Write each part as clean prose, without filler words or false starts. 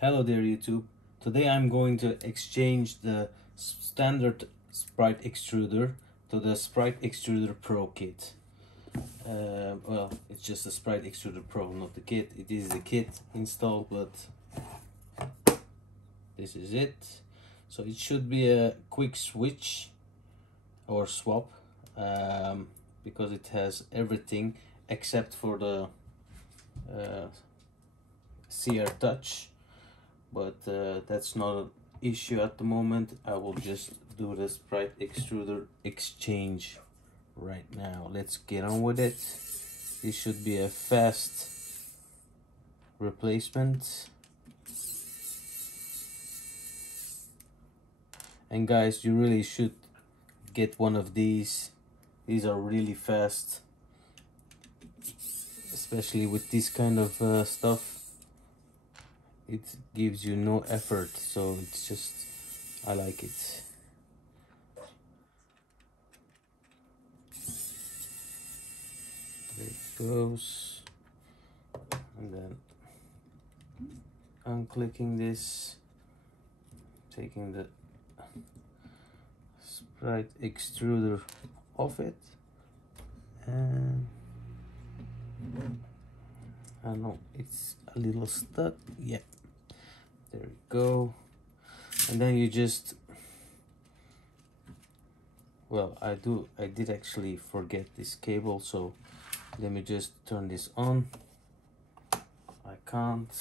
Hello there YouTube. Today I'm going to exchange the standard Sprite Extruder to the Sprite Extruder Pro Kit. Well, it's just a Sprite Extruder Pro, not the kit. It is the kit installed, but this is it. So it should be a quick switch or swap because it has everything except for the CR touch. But that's not an issue at the moment. I will just do the Sprite Extruder exchange right now. Let's get on with it. This should be a fast replacement. And guys, you really should get one of these. These are really fast, especially with this kind of stuff. It gives you no effort, so it's just, I like it. There it goes. And then unclicking this, taking the Sprite Extruder off it, and I know it's a little stuck. Yeah, there we go. And then you just, well, I did actually forget this cable, so let me just turn this on. I can't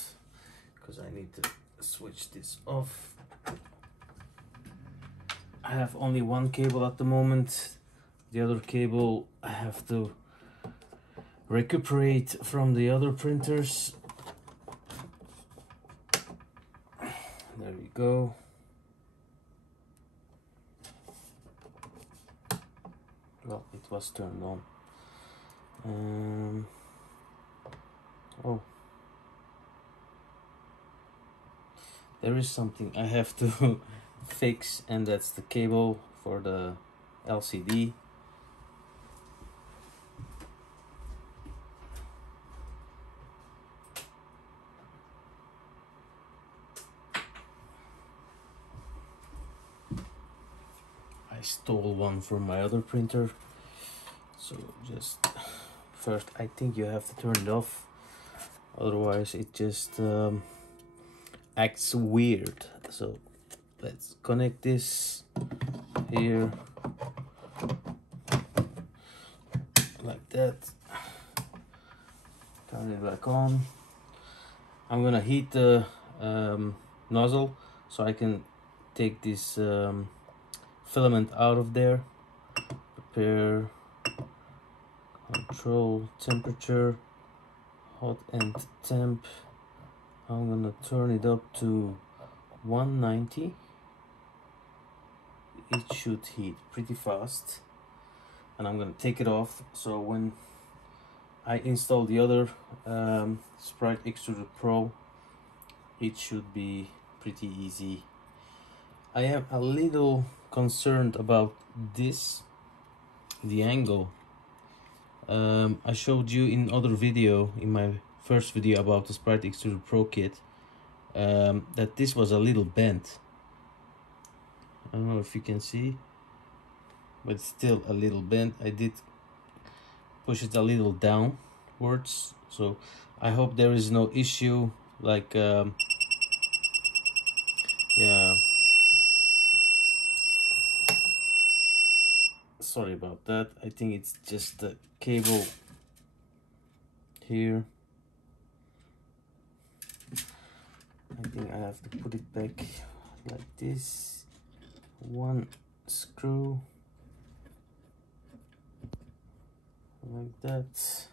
because I need to switch this off. I have only one cable at the moment. The other cable I have to recuperate from the other printers. There we go. Well, it was turned on. Oh, there is something I have to fix, and that's the cable for the LCD. I stole one from my other printer, so just first I think you have to turn it off, otherwise it just acts weird. So let's connect this here like that, turn it back on. I'm gonna heat the nozzle so I can take this filament out of there. Prepare, control temperature, hot and temp. I'm gonna turn it up to 190. It should heat pretty fast, and I'm gonna take it off, so when I install the other Sprite Extruder Pro, it should be pretty easy. I am a little concerned about this, the angle. I showed you in other video, in my first video about the Sprite Extruder Pro Kit, that this was a little bent. I don't know if you can see, but still a little bent. I did push it a little downwards, so I hope there is no issue, like yeah, sorry about that. I think it's just the cable here. I think I have to put it back like this. One screw like that,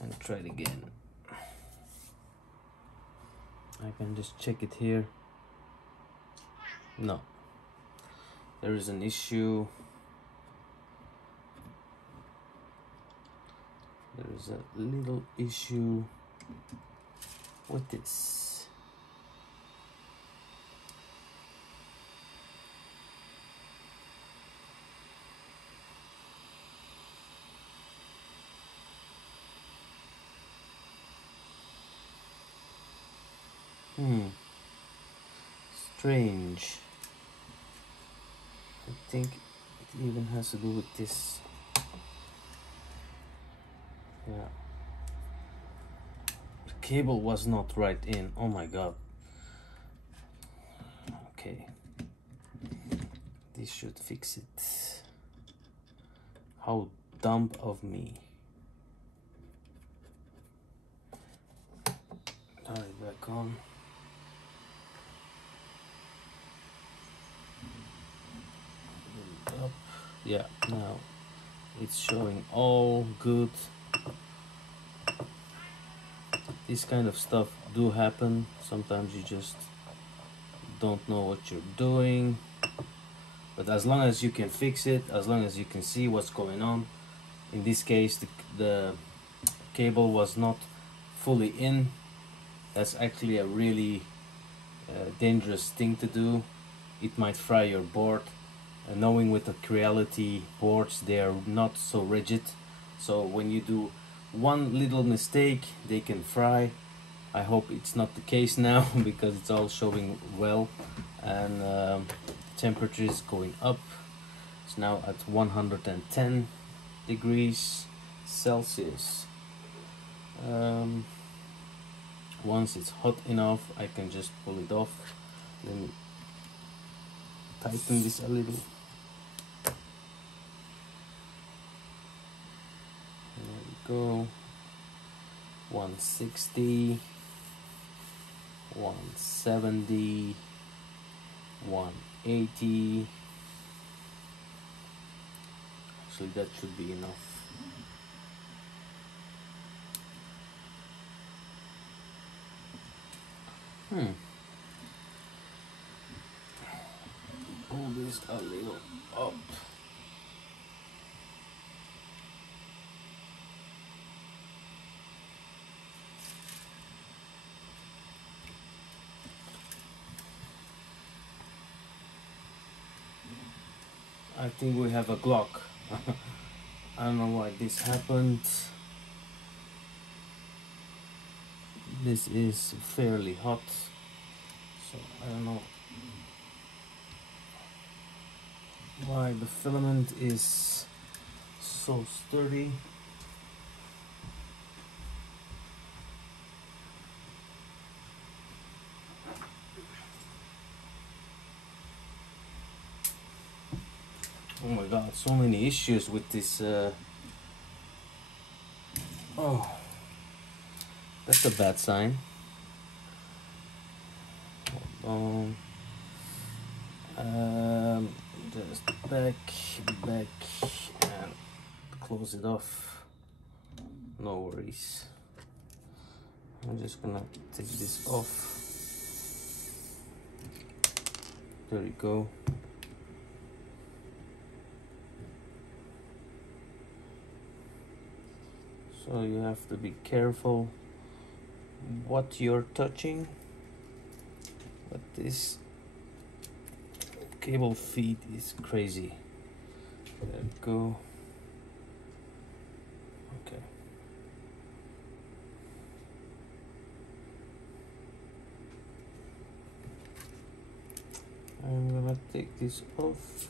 and try it again. I can just check it here. No, there is an issue. There is a little issue with this. Strange. I think it even has to do with this. Yeah. The cable was not right in. Oh my god. Okay. This should fix it. How dumb of me. Turn it back on. Up. Yeah, now it's showing all good. This kind of stuff do happen. Sometimes you just don't know what you're doing. But as long as you can fix it, as long as you can see what's going on. In this case, the cable was not fully in. That's actually a really dangerous thing to do. It might fry your board. Knowing with the Creality boards, they are not so rigid. So when you do one little mistake, they can fry. I hope it's not the case now because it's all showing well, and temperature is going up. It's now at 110 degrees Celsius. Once it's hot enough, I can just pull it off. Let me tighten this a little. There we go. 160, 170, 180. Actually, that should be enough. Pull this a little up. I think we have a Glock. I don't know why this happened. This is fairly hot, so I don't know why the filament is so sturdy. Oh my god, so many issues with this. Oh, that's a bad sign. Hold on. Just back, and close it off. No worries. I'm just gonna take this off. There you go. So you have to be careful what you're touching. But this cable feed is crazy. There we go. Okay. I'm gonna take this off.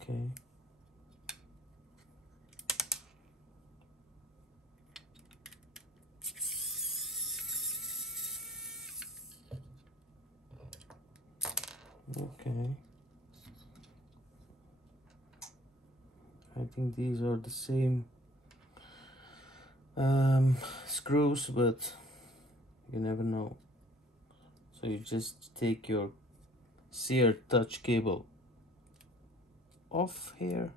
Okay. Okay. I think these are the same screws, but you never know. So you just take your sear touch cable off here.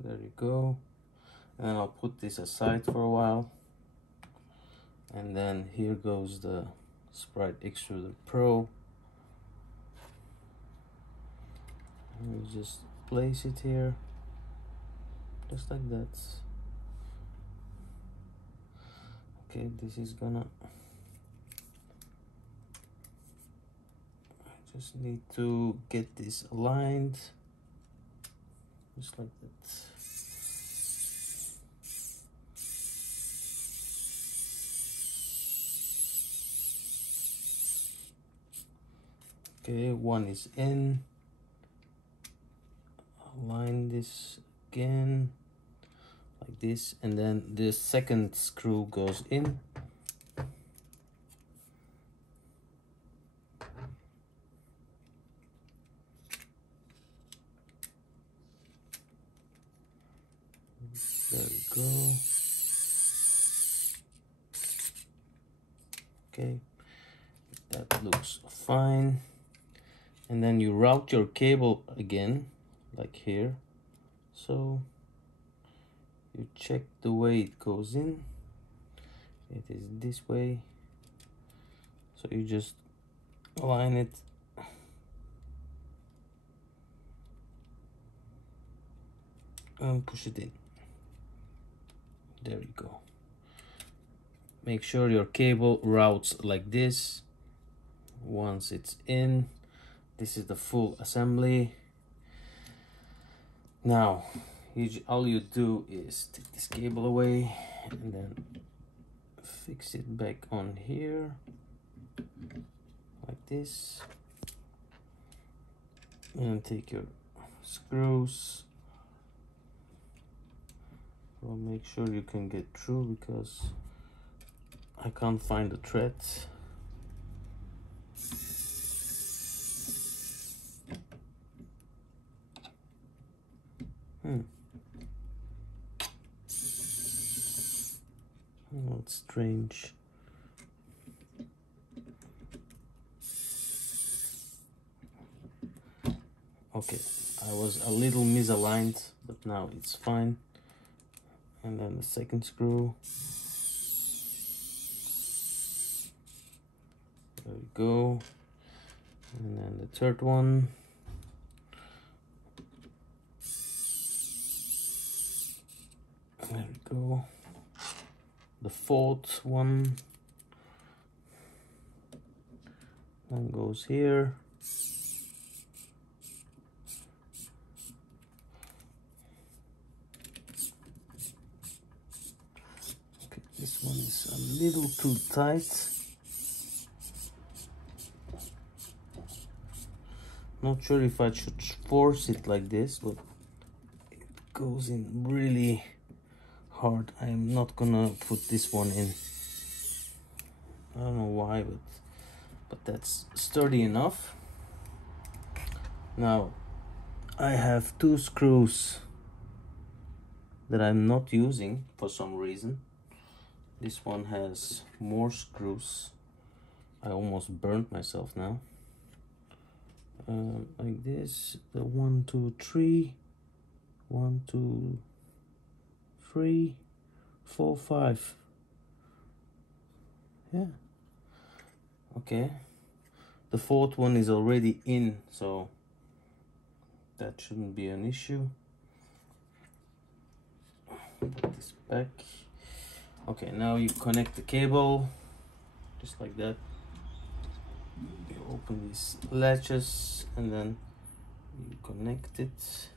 There you go. And I'll put this aside for a while. And then here goes the Sprite Extruder Pro. And we just place it here, just like that. Okay, this is gonna, I just need to get this aligned. just like that. Okay, one is in. Align this again like this, and then the second screw goes in. There we go. Okay, that looks fine. And then you route your cable again, like here. So you check the way it goes in. It is this way. So you just align it. And push it in. There you go. Make sure your cable routes like this. Once it's in, this is the full assembly. Now, all you do is take this cable away and then fix it back on here, like this. And take your screws. Well, make sure you can get through because I can't find the threads. Oh, it's strange. Okay, I was a little misaligned, but now it's fine. And then the second screw. There we go. And then the third one. There we go. The fourth one. Then goes here. Okay, this one is a little too tight. Not sure if I should force it like this, but it goes in really hard. I'm not gonna put this one in. I don't know why, but that's sturdy enough. Now I have two screws that I'm not using for some reason. This one has more screws. I almost burnt myself now. Like this, the 1, 2, 3, 1, 2, 3, 4, 5. Yeah. Okay. The fourth one is already in, so that shouldn't be an issue. Put this back. Okay, now you connect the cable, just like that. You open these latches and then you connect it.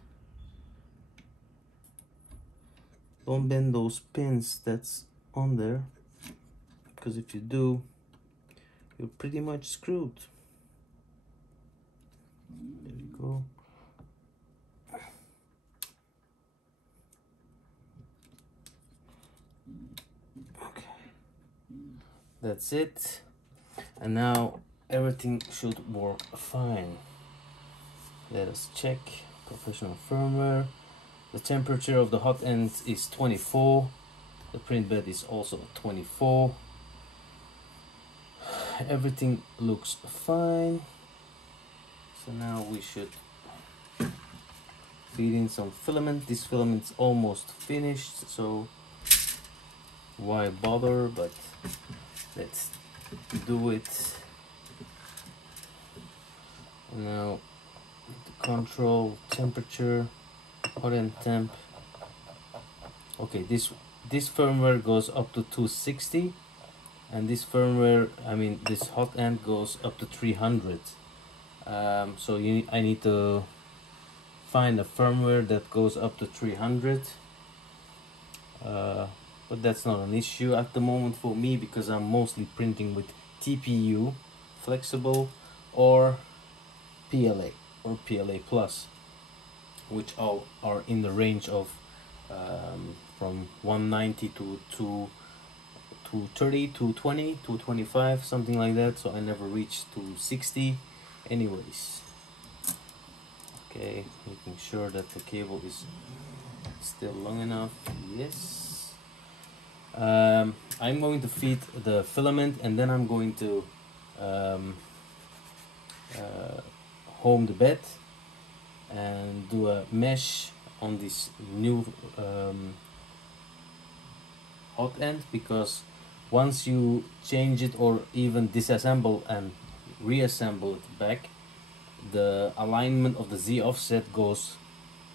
Don't bend those pins that's on there, because if you do, you're pretty much screwed. There you go. Okay, that's it. And now everything should work fine. Let us check professional firmware. The temperature of the hot end is 24. The print bed is also 24. Everything looks fine. So now we should feed in some filament. This filament's almost finished, so why bother, but let's do it. Now to control temperature, hot end temp. Okay, this firmware goes up to 260, and this firmware, I mean this hot end, goes up to 300. So I need to find a firmware that goes up to 300, but that's not an issue at the moment for me, because I'm mostly printing with TPU, flexible, or PLA or PLA plus, which all are in the range of from 190 to 230, 220, 225, something like that. So I never reached 260 anyways. Okay, making sure that the cable is still long enough. Yes. I'm going to feed the filament, and then I'm going to home the bed and do a mesh on this new hot end, because once you change it or even disassemble and reassemble it back, the alignment of the Z offset goes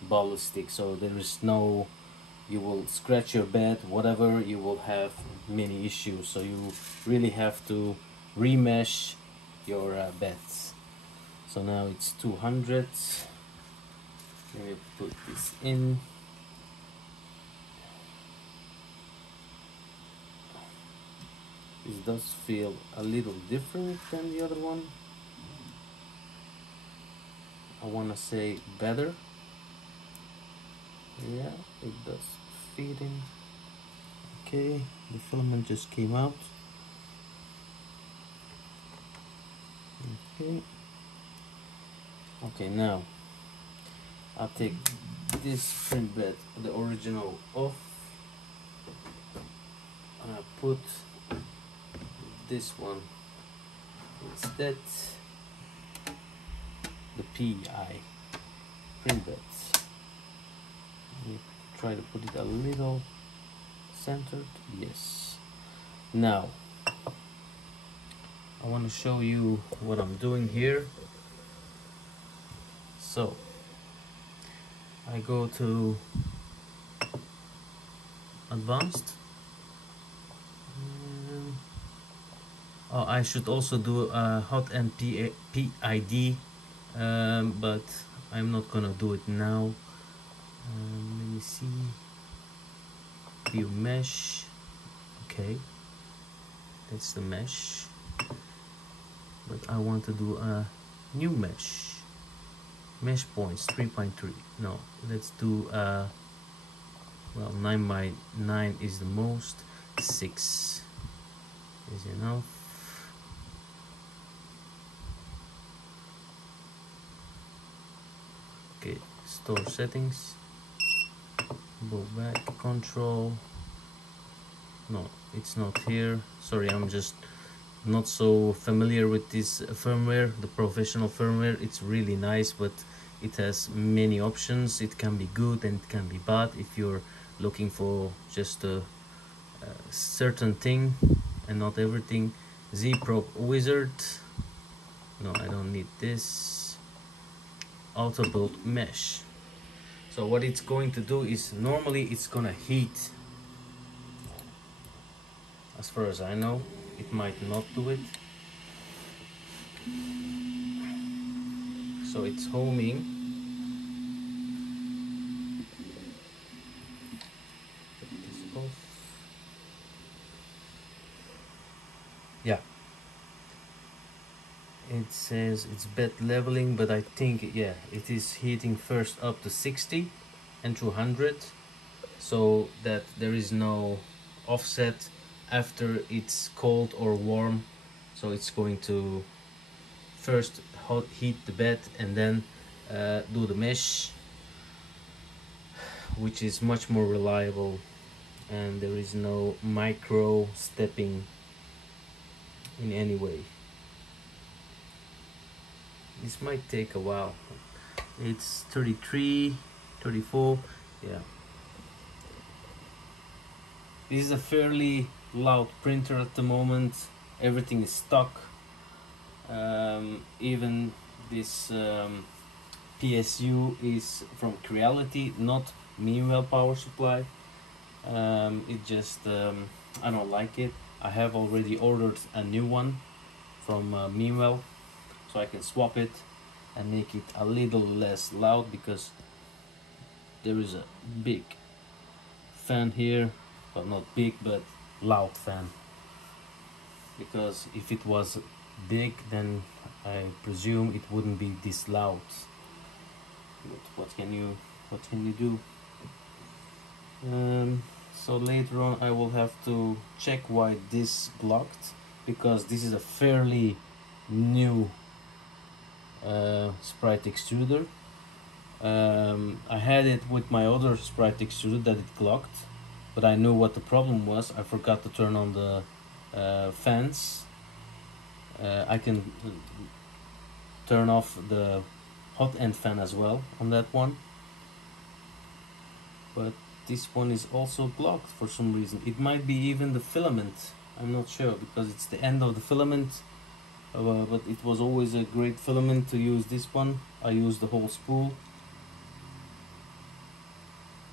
ballistic. So there is no, you will scratch your bed, whatever, you will have many issues. So you really have to remesh your beds. So now it's 200. Let me put this in. This does feel a little different than the other one. I want to say better. Yeah, it does fit in. Okay, the filament just came out. Okay, now I'll take this print bed, the original, off, and I'll put this one instead, the PI print bed. Try to put it a little centered. Yes. Now I want to show you what I'm doing here. So I go to advanced. Oh, I should also do a hot end PID, but I'm not gonna do it now. Let me see. View mesh. Okay, that's the mesh, but I want to do a new mesh. Mesh points 3.3. No, let's do well, 9 by 9 is the most. 6 is enough. Okay, store settings, go back, control. No, it's not here. Sorry, I'm just not so familiar with this firmware, the professional firmware. It's really nice, but it has many options. It can be good and it can be bad if you're looking for just a certain thing and not everything. Z Probe Wizard. No, I don't need this. Auto build mesh. So what it's going to do is, normally it's gonna heat. As far as I know, it might not do it. So it's homing. Put this off. Yeah. It says it's bed leveling, but I think, yeah, it is heating first up to 60 and 200, so that there is no offset after it's cold or warm. So it's going to first heat the bed and then do the mesh, which is much more reliable, and there is no micro stepping in any way. This might take a while. It's 33, 34, yeah. This is a fairly loud printer at the moment. Everything is stuck. Even this PSU is from Creality, not Meanwhile power supply. It just I don't like it. I have already ordered a new one from Meanwhile, so I can swap it and make it a little less loud, because there is a big fan here, but not big, but loud fan, because if it was big then I presume it wouldn't be this loud. But what can you do? So later on I will have to check why this blocked, because this is a fairly new Sprite extruder. I had it with my other Sprite extruder that it clocked, but I knew what the problem was. I forgot to turn on the fans. I can turn off the hot end fan as well on that one, but this one is also blocked for some reason. It might be even the filament, I'm not sure, because it's the end of the filament. But it was always a great filament to use. This one I used the whole spool,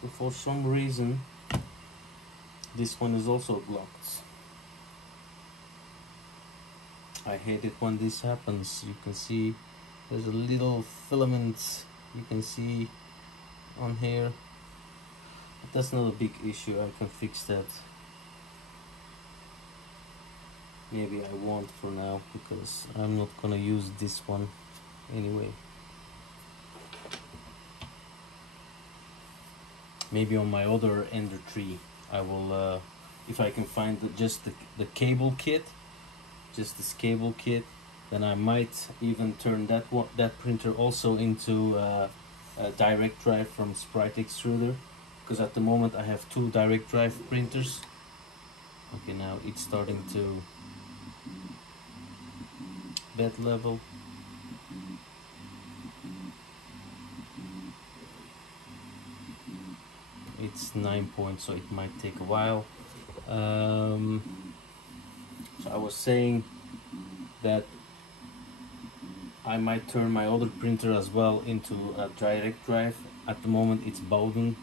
but for some reason this one is also blocked. I hate it when this happens. You can see there's a little filament you can see on here, but that's not a big issue. I can fix that. Maybe I won't for now, because I'm not gonna use this one anyway. Maybe on my other Ender 3 I will, if I can find just the cable kit, just this cable kit, then I might even turn that printer also into a direct drive from Sprite Extruder, because at the moment I have two direct drive printers. Okay, now it's starting to bed level. It's 9 points, so it might take a while. So I was saying that I might turn my other printer as well into a direct drive. At the moment it's Bowden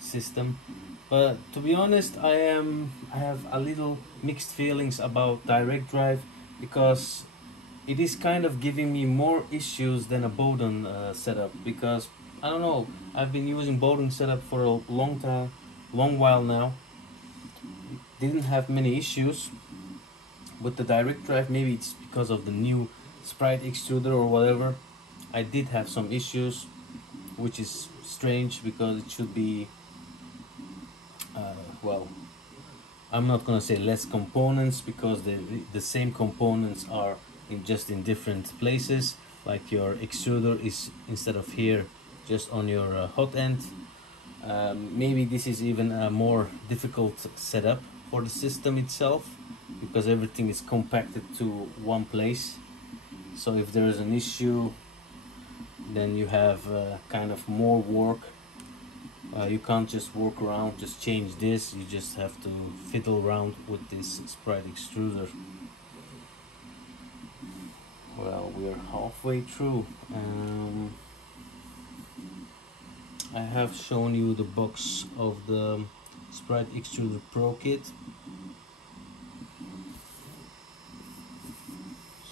system, but to be honest I have a little mixed feelings about direct drive, because it is kind of giving me more issues than a Bowden setup. Because I don't know, I've been using Bowden setup for a long while now. Didn't have many issues with the direct drive. Maybe it's because of the new Sprite extruder or whatever. I did have some issues, which is strange because it should be well, I'm not gonna say less components, because the same components are just in different places. Like your extruder is, instead of here, just on your hot end. Maybe this is even a more difficult setup for the system itself, because everything is compacted to one place. So if there is an issue, then you have kind of more work. You can't just work around, just change this. You just have to fiddle around with this Sprite extruder. Well, we're halfway through. I have shown you the box of the Sprite Extruder Pro Kit.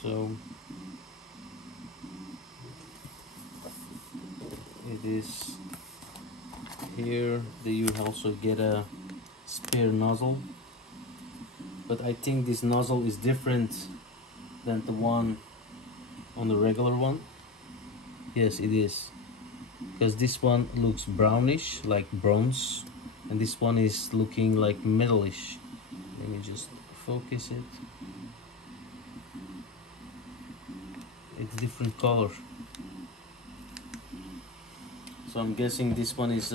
So it is here. You also get a spare nozzle, but I think this nozzle is different than the one on the regular one. Yes, it is, because this one looks brownish, like bronze, and this one is looking like metalish. Let me just focus it. It's different color. So I'm guessing this one is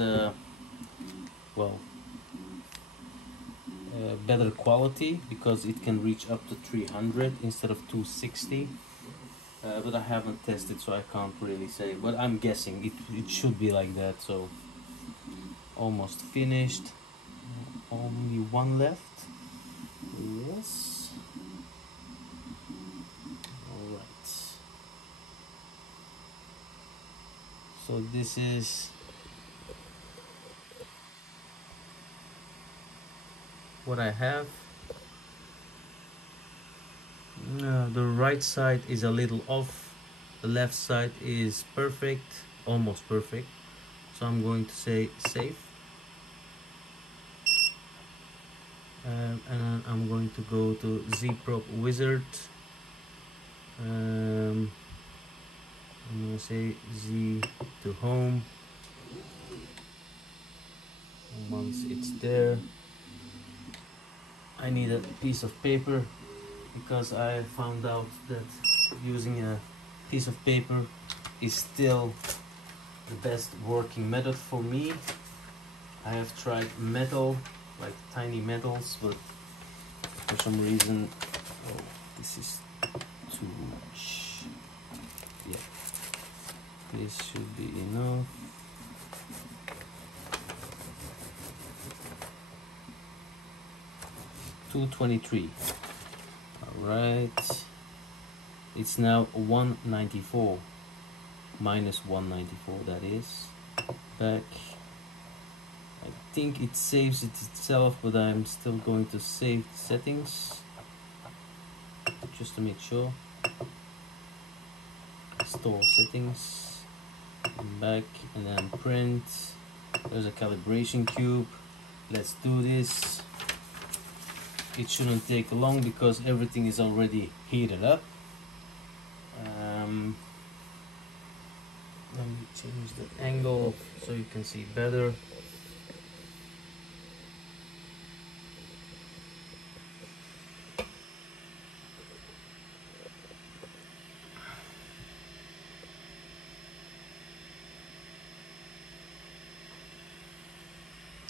well, better quality, because it can reach up to 300 instead of 260. But I haven't tested, so I can't really say, but I'm guessing it should be like that. So almost finished, only one left. Yes. All right. So this is what I have. The right side is a little off, The left side is perfect, almost perfect. So I'm going to say save. And then I'm going to go to ZProp Wizard. I'm going to say Z to home. And once it's there, I need a piece of paper, because I found out that using a piece of paper is still the best working method for me. I have tried metal, like tiny metals, but for some reason, oh, this is too much. Yeah, this should be enough. $223. All right, it's now 194, minus 194. That is back. I think it saves it itself, but I'm still going to save the settings just to make sure. Store settings, back, and then print. There's a calibration cube. Let's do this. It shouldn't take long because everything is already heated up. Let me change the angle so you can see better.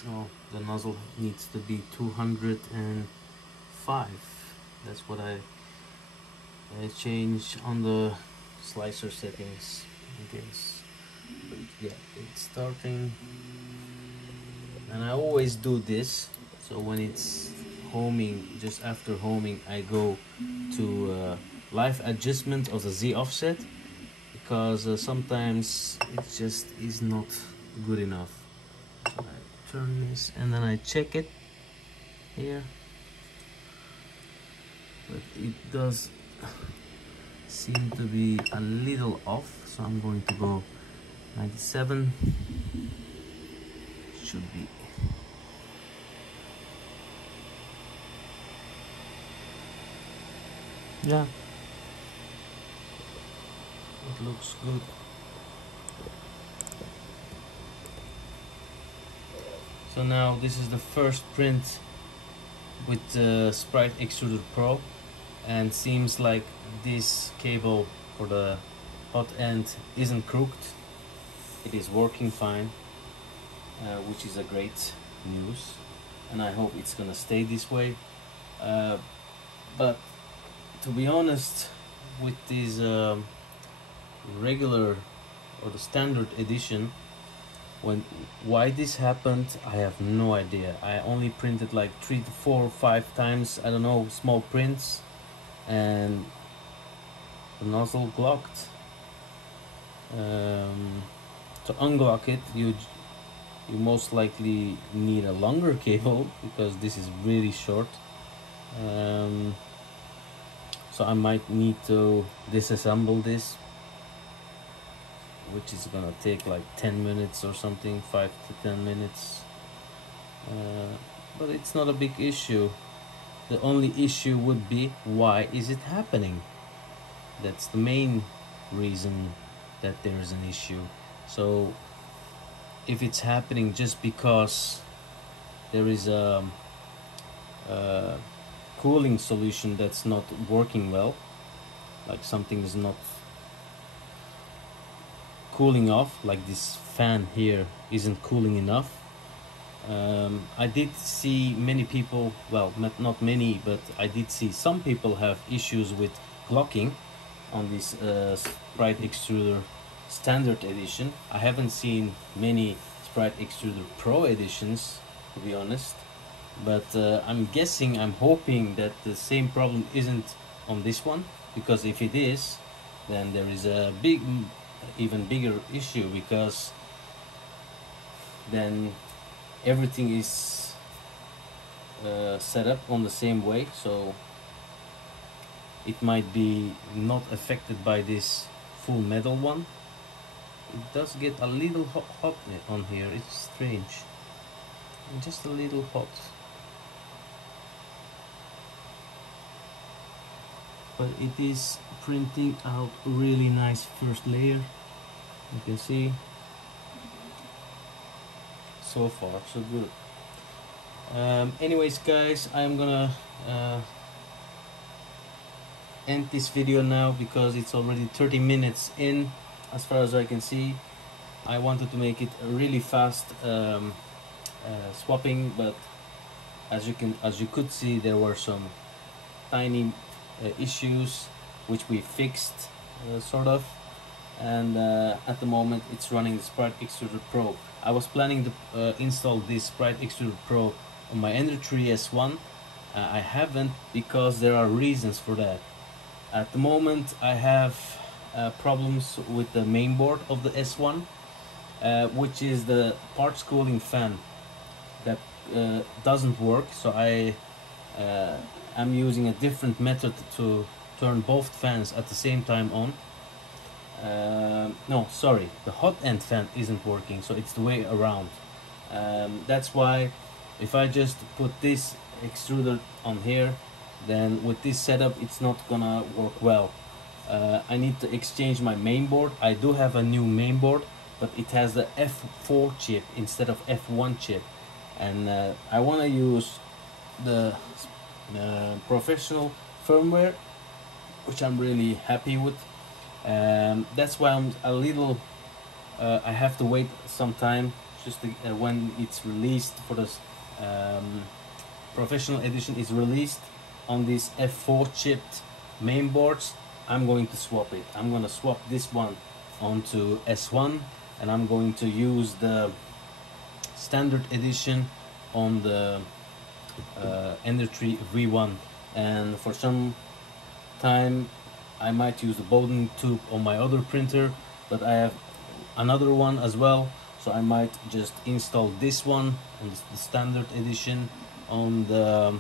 Oh, the nozzle needs to be 205. That's what I changed on the slicer settings, I guess. But yeah, it's starting, and I always do this. So when it's homing, just after homing, I go to live adjustment of the Z offset, because sometimes it just is not good enough. So I turn this and then I check it here, but it does seem to be a little off, so I'm going to go 97. Should be. Yeah, it looks good. So now this is the first print with the Sprite Extruder Pro, and seems like this cable for the hot end isn't crooked. It is working fine, which is a great news, and I hope it's gonna stay this way. But to be honest, with this regular or the standard edition, why this happened, I have no idea. I only printed like 3 to 4 or 5 times, I don't know, small prints, and the nozzle glocked. To unglock it, you most likely need a longer cable, because this is really short. So I might need to disassemble this, which is gonna take like 10 minutes or something, 5 to 10 minutes. But it's not a big issue. The only issue would be, why is it happening? That's the main reason that there is an issue. So if it's happening just because there is a cooling solution that's not working well, like something is not cooling off, like this fan here isn't cooling enough. I did see many people, well, not many, but I did see some people have issues with glocking on this Sprite Extruder Standard Edition. I haven't seen many Sprite Extruder Pro editions, to be honest, but I'm guessing, I'm hoping that the same problem isn't on this one, because if it is, then there is a even bigger issue, because then everything is set up on the same way, so it might be not affected by this full metal one. It does get a little hot on here. It's strange, just a little hot, but it is printing out really nice first layer. You can see so far so good. Anyways guys, I'm gonna end this video now because it's already 30 minutes in as far as I can see. I wanted to make it really fast swapping, but as you could see, there were some tiny issues which we fixed sort of, and at the moment it's running the Sprite Extruder Pro. I was planning to install this Sprite Extruder Pro on my Ender 3 S1. I haven't, because there are reasons for that. At the moment I have problems with the mainboard of the S1, which is the parts cooling fan that doesn't work, so I'm using a different method to turn both fans at the same time on. No, sorry, the hot end fan isn't working, so it's the way around. That's why if I just put this extruder on here, then with this setup it's not gonna work well. I need to exchange my mainboard. I do have a new mainboard, but it has the F4 chip instead of F1 chip, and I want to use the professional firmware, which I'm really happy with. That's why I'm a little I have to wait some time just to, when it's released for this professional edition is released on these F4 chipped mainboards. I'm going to swap it. I'm going to swap this one onto S1, and I'm going to use the standard edition on the Ender 3 V1, and for some time I might use the Bowden tube on my other printer, but I have another one as well, so I might just install this one on the standard edition on the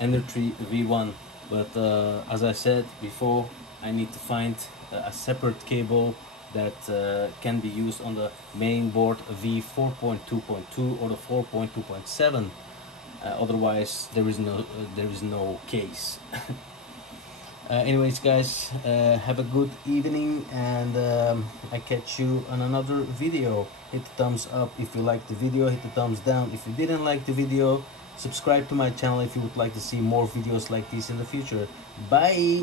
Ender 3 V1. But as I said before, I need to find a separate cable that can be used on the main board V4.2.2 or the 4.2.7. Otherwise, there is no case. Anyways, guys, have a good evening, and I catch you on another video. Hit the thumbs up if you liked the video. Hit the thumbs down if you didn't like the video. Subscribe to my channel if you would like to see more videos like this in the future. Bye.